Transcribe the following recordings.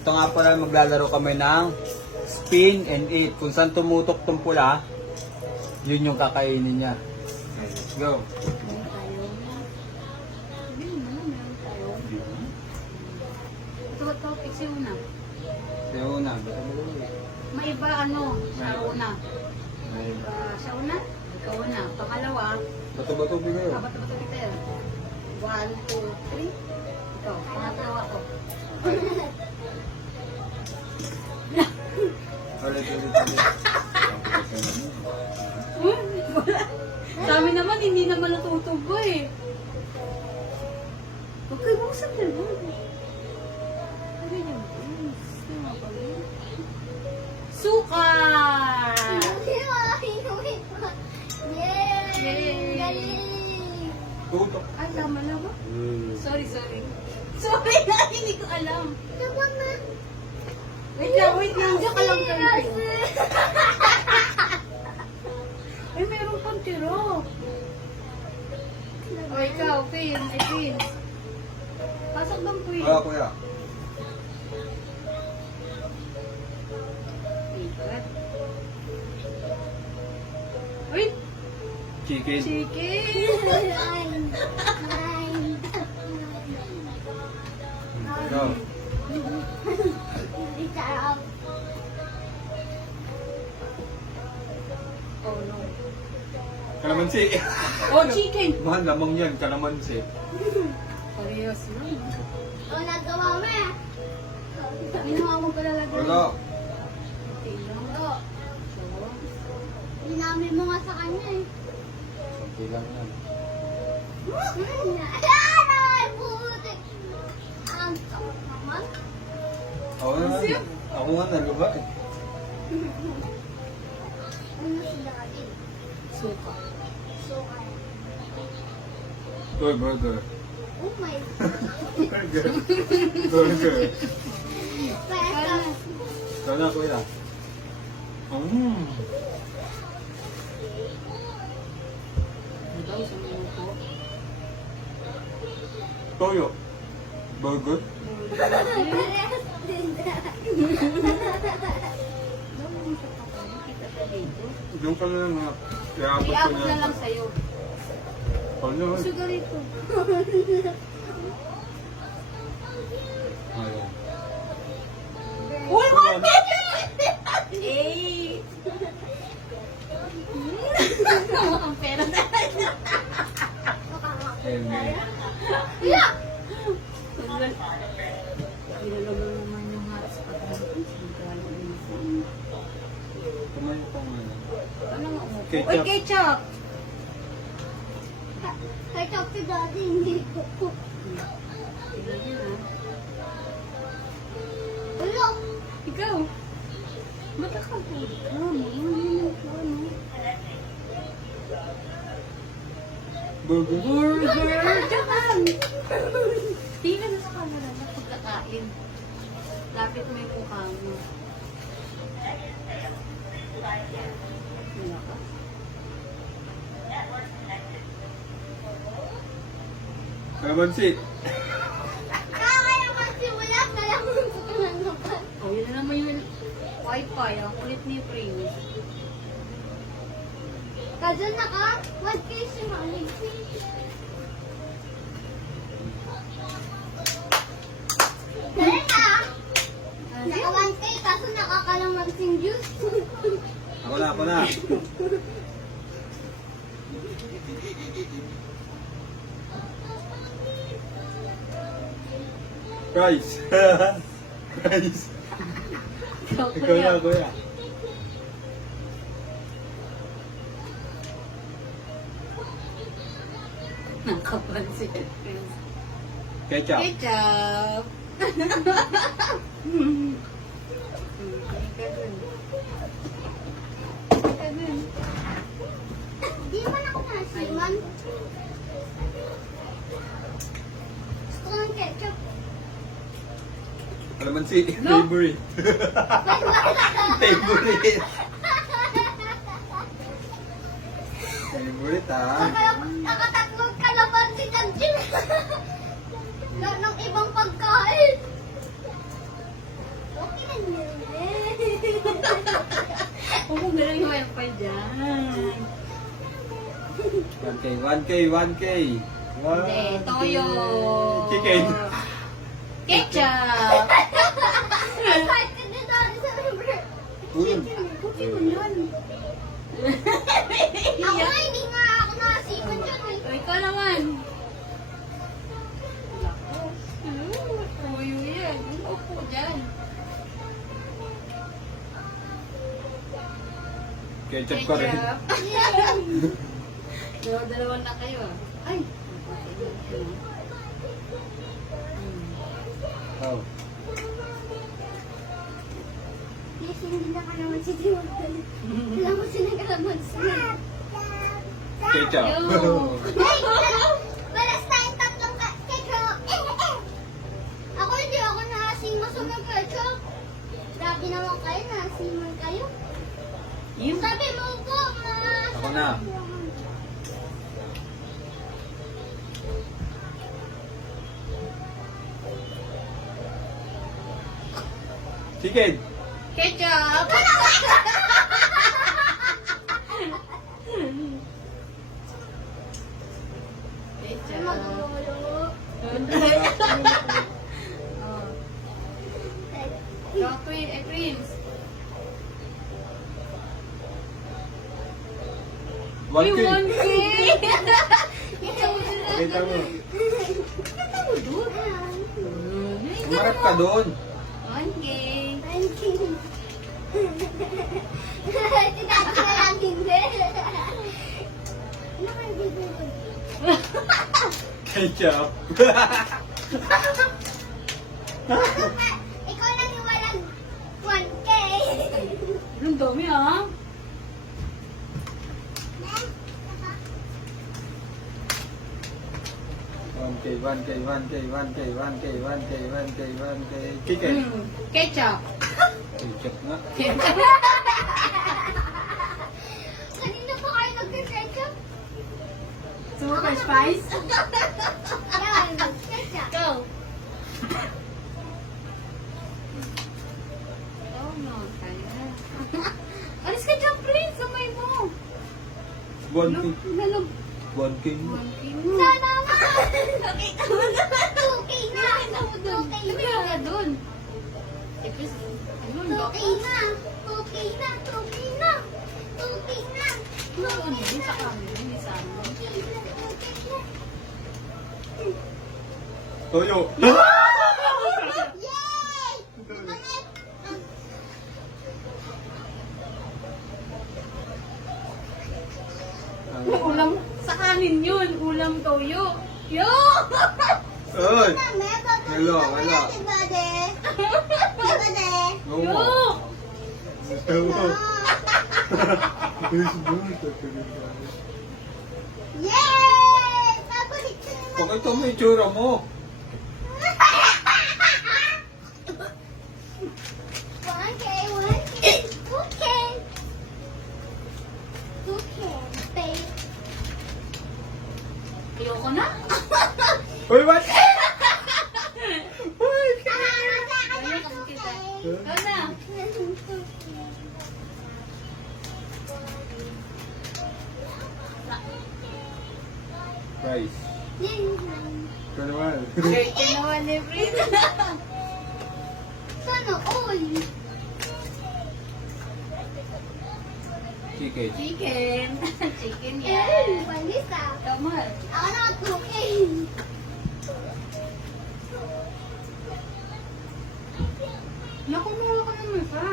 Ito nga pala, maglalaro kami ng spin and eat. Kung saan tumutok tong pula, yun yung kakainin niya. Okay, let's go. Meron tayo. Sabihin mo na, meron tayo. Ito, topic si una. Kaya una, baka mo ulit. May iba ano, sa una. Ay, Sa una, ikaw una. Pangalawa, bato-bato bigay. bato-bato kita yun. 1, 2, 3. Ito, pangatlo ako. Ulit. Wala. Sa amin naman, hindi naman natutubo eh. Huwag kayo mausap na ba? Ano yun? Sukar! Yay! Tutok. Ay, tama na ba? Sorry. Sorry na, hindi ko alam. Wait lang. Diyan ka lang kayo. Ay, meron pang tiro. O, ikaw, Pin. Ay, Pin. Pasok lang, Pin. Wala kuya. Ikat. Uy! Chicken. Chicken! Go. Oh, no. Kalamansi. Oh, chicken! Mahal lamang yan, kalamansi. Parehas lang. Oh, nagawa mo eh. Ginawa mo pala lagi. Wala. Tingnan. Oh, So, dinami mo nga sa kanya eh. Kunti lang yan. Ay, puti. Ang sakit naman. Ako na. Ako nga naluba eh. Ano sila kain? suka. So, kaya. Toy burger. Oh my. Burger. Burger. Pwede. Ikaw na kuya. Ito, isang minuto. Toyo. Burger. Yung ka na lang ha. Iabot ko Iabot na niya. lang sa'yo. Ano? Sugarito. Ayaw. Uy, what? Eh! Ang pera na. Yeah. Ginalaman naman yung hotspot natin. Kumain ko nga. Ano nga mo? Ketchup. Uy, ketchup! Kay Choppy Daddy, hindi ko. Tignan yun ah. Hello. Ikaw? Ba't ka po? Ano? Burger. Burger! Japan! Tingnan na sa camera na pagkakain. Lapit mo yung mukha mo. Wala ka? Kalamansi. Kaya naman si Wala, kaya mo ko lang naman. Oh, yun na naman yung wifi. Ang kulit ni Prince. Kaso naka, 1K si Mali. Dali na. Naka 1K, kaso nakakalamansin juice. Ako na. Rice. Rice. Ikaw, Ikaw na, kuya. Nakapansin. Prince. Ketchup. Ketchup! Di man ako nasiman. Gusto ko ng ketchup. Kalamansi. No. Favorite. Favorite. Favorite ha. Nakatatlong kalamansi ka din. Ng ibang pagkain. pa dyan. 1K, 1K, 1K. Hindi, toyo. Chicken. Ketchup. Kahit ka din dati sa libre. Uy. Cookie mo yun. Ako nga, hindi nga ako nakasikon dyan eh. O, ikaw naman. Toyo yan. Upo dyan. Ketchup ka rin. Dalawa na kayo. Ay. Oh. Yes, hindi na ka naman si Tiwag. Alam mo sinagalaman sila. Ketchup. Yo. Hey! Balas tayong tatlong ketchup. Ako hindi ako nakasimas sa mga ketchup. Grabe naman kayo, nakasiman kayo. Yung Sabi mo po, Ako na. Chicken. ketchup. Ketchup. Magulo. Oh. Go, Prince. 1K. 1K. Kita mo. Kita mo doon. Umarap ka doon. 1K. Tinatry lang hindi. Ketchup. Ikaw lang yung walang 1K. Ang dami ah. Chicken. Ketchup. Ketchup nga. Ketchup. Kanina pa kayo nag-ketchup? Super spice. Yan, ketchup. Go. Oh no, kaya. Alis ka dyan, Prince. Samay mo. 1K. Lalog. 1K. 1K mo. Sana nga. Nakita mo na. 2K na. 2K Lumila na. ka dun. Eh, Prince, ayun, 2K na. 2K na. 2K na. 2K na. Ano, din sa camera, hindi sa amin. 2K na. 2K na. Toyo. Yay! Ulam sa kanin yun. Ulam toyo. Yo! Oy. Hello, Hello. hello. Yo! Yay! Pabalik ka naman. Pakita mo yung itsura mo. 1K, 1K, 2K. 2K, pay. Ayoko na. Uy, what? Ayoko kasi kita. Ikaw na. Rice. Ito naman. Dirty naman ni Prince. Sana all. Chicken. Chicken. Chicken Eh, yan. panis ah. Tama. Ako na 2K. Nakumuha ka naman pa.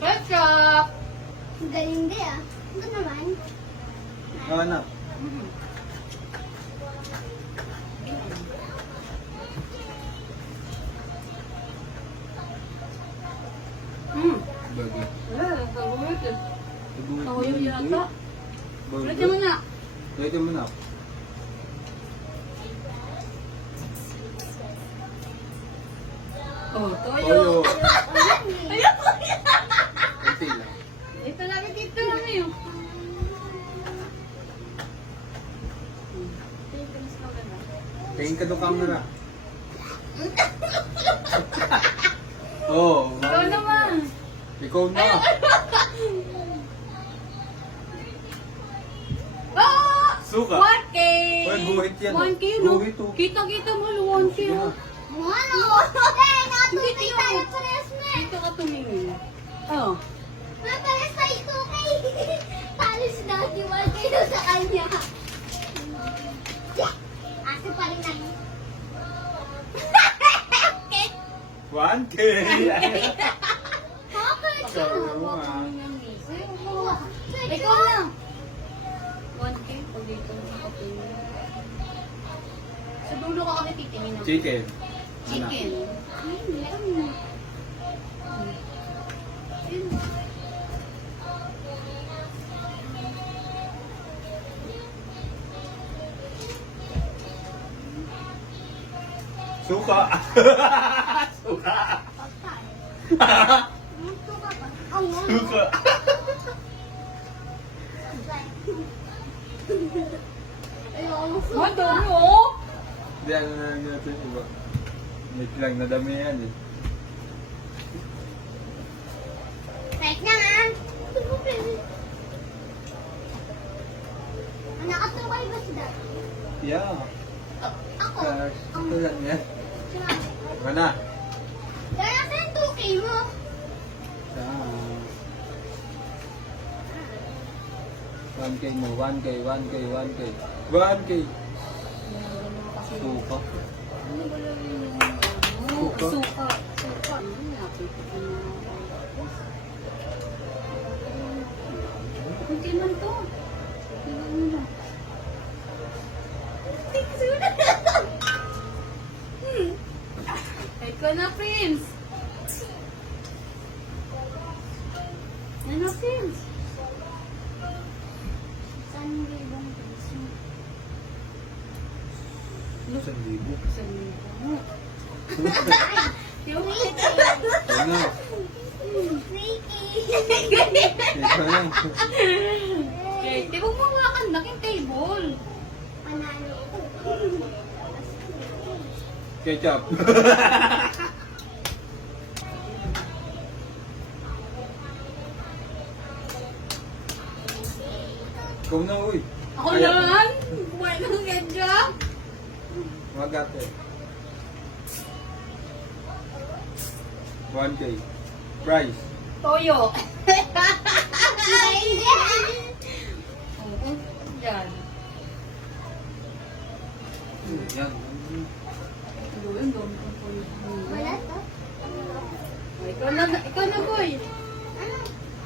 Ketchup. Ang galing din ah. Ito naman. Anak. Hmm. Bagi. Wala, nagkagumit eh. Tayo Toyo yata. Ulit mo na. Pwede mo na. Oh, toyo. Toyo. Ayoko yan. Kunti lang. Dito namin, dito namin yun. Tingin ka doon camera. Oh, Ikaw naman. ikaw na. Ah! Suka. 1K! Well, guhit yan, 1K, oh. no? Guhit, oh. Kita mo, 1K, Sige oh. na. Ano? Eh, natutay Hindi, tayo tiyo. pares na. Dito ka tumingin. Oh. Mapares tayo 2K. Talo si Daddy 1K na sa kanya. Aso pa rin namin. 1K. Okay, Sabi siya. mo, ah. Ikaw na. 1K, pag dito nakatingin. Sa dulo ka kami titingin ako. Chicken. Chicken. Ay, meron na. Ayun. Suka. Suka. Gusto ka ba? Ang Suka. Ayoko suka. Ang dami, oh. Hindi, ano na lang natin iba. May lang nadamihan eh. Kahit na nga. Nakasukay ba si Daddy? Yeah. Ako. Ito lang yan. Sinabi. Ano na? Kaya saan 2K mo? Ah. 1K mo, 1K, 1K, 1K. 1K. Suka. Ano ba lang yung Suka. Suka. Suka. Nakita ko na. Kunti man to. Tingnan mo na. Ikaw na, Prince. Ano, Prince? Saan mo ibang piso? 1,000. Yung Ito na. Ito na. Okay, di ba mawakan na yung table? Panalo ko. Ketchup. Ikaw na, uy. Ako Kaya- naman? Buhay ng gadya? Magate. 1K. Price. Toyo. Ay, hindi. Oo, yan. Yan. Doon, doon. Wala to. Ikaw na, boy. Ano?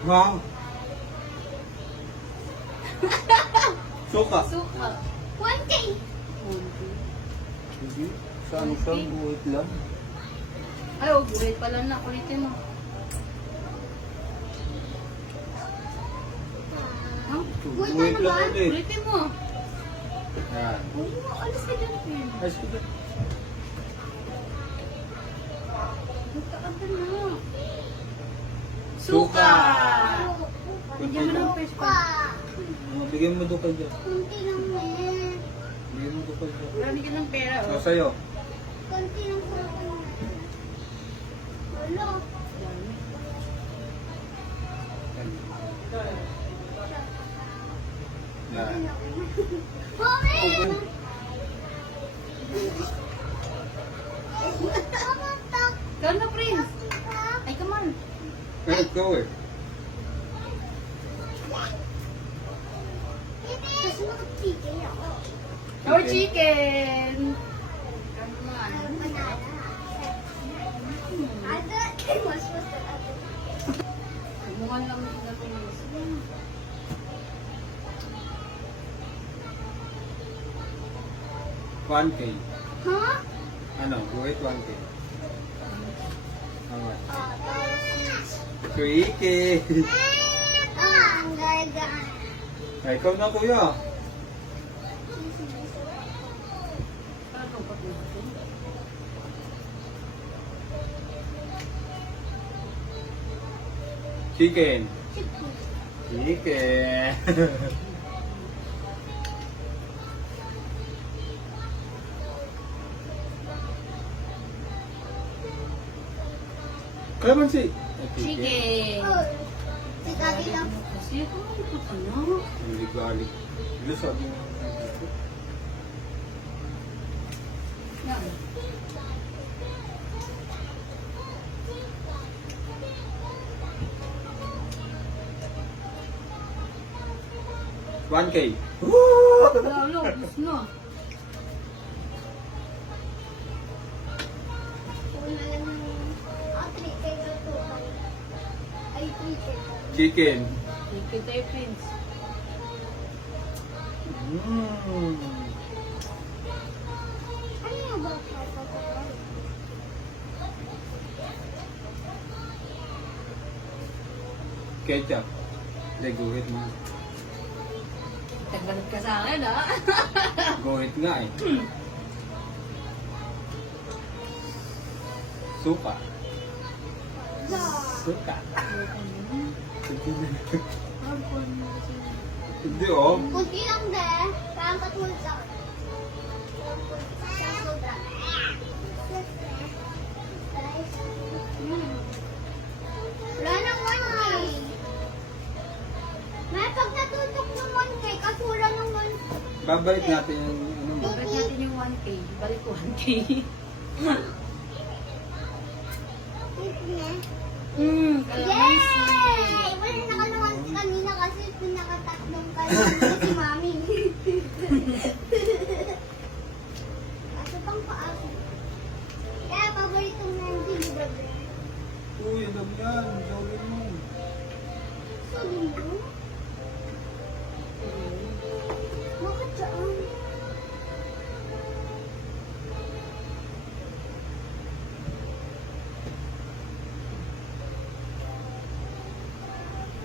Wow. Suka. Suka. 1K. Hindi. Saan siya? Buhit lang. Ay, oh, buhay pala na. Kulitin mo. Ha? Buhay Buhit na lang naman. ulit. Kulitin mo. Yan. Oo, alis ka dyan, Pin. Ayos ko ba? Magkakanta na. Suka. Bigyan mo ng first Pa. Oh, bigyan mo doon kayo dyan. Kunti lang eh. Bigyan mo doon kayo dyan. Marami ka ng pera, So, oh. sa'yo. Kunti lang sa akin. Wala. Yan. Mami! Okay. Tamantak. Ikaw na, Prince. Ay, come on. Let's go eh. Kasi nakapigay ako. Or chicken. Come on. Ano banana? Ada, mas masarap ate. Mukhang lang yung gagawin. 1K. Ha? Ano? Buhit 1K. Ano? Ah, tapos. 3K. Ah, ang gaga. Ay, ikaw na kuya. Ano ba ito? Chicken. Chicken. Calamansi. Chicken. Oh, si Daddy lang. Kasi ako may puto na. Hindi garlic. Lusog. Yan. $1K. Lalo, gusto mo. Una lang ng... 3K na to. Ay, 3K. Chicken. Chicken tayo, Prince. Ano yung ba? Papapapay? Ketchup. Hindi, guhit mo. Tagbanat ka sa akin, ha? Guhit nga eh. Suka. Suka. Hindi oh. Kunti lang de. Parang katulad sa... Sa sobra. Wala nang 1K. May pag natutok ng 1K, kasura ng 1K. Babalik natin yung ano mo. Balik natin yung 1K. Balik ko 1K. Kalamansi. Yay! Wala nakalamansi kanina kasi pinakatatlong kayo si Mami. Kaso pang paasa. Kaya paboritong nandy, di ba? Uy, ano yan? Gawin mo. Sabi mo? Bakit saan?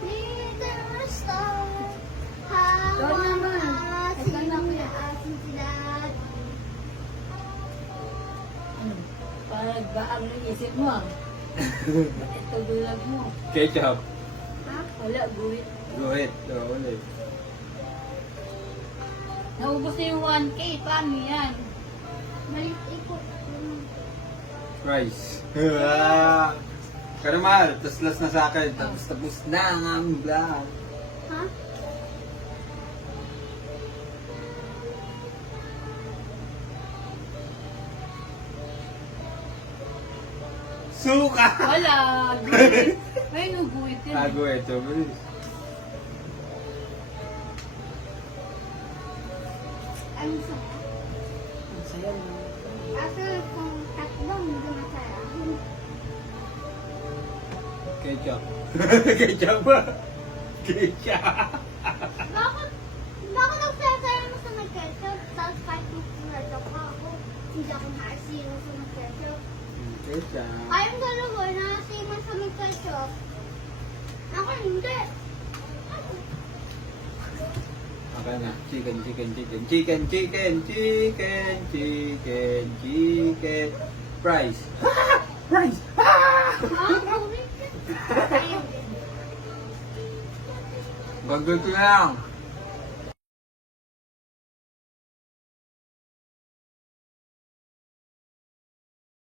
Little star, Ikaw naman. asin na asin sila. Parang baang ng isip mo, ah. Ito dulag mo. Ketchup. Ha? Wala, guhit. Guhit. Oo, ulit. Naubos na yung 1K. Paano yan? Malit iko. Rice. Karamar, tas na sa akin. Tapos na ang aming vlog. Ha? Suka! Wala, guhit. Ay, no, guhit yan. Guhit. So, bilis. Ano sa? Ang saya mo. After kung tatlong, hindi masaya. Ketchup. Ketchup ba? Ketchup. Bakit? Bakit nagsasaya mo sa nag-ketchup? Tapos kahit mag-ketchup ka ako, hindi ako naasino sa nag-ketchup. Ketchup. Kayong dalawa, naasino sa nag-ketchup. Ako hindi. Okay na. Chicken, chicken, chicken. Chicken, chicken, chicken, chicken, chicken. Fries. Fries! Ah, gawin ka. Ayaw din. Gagawin ko na lang.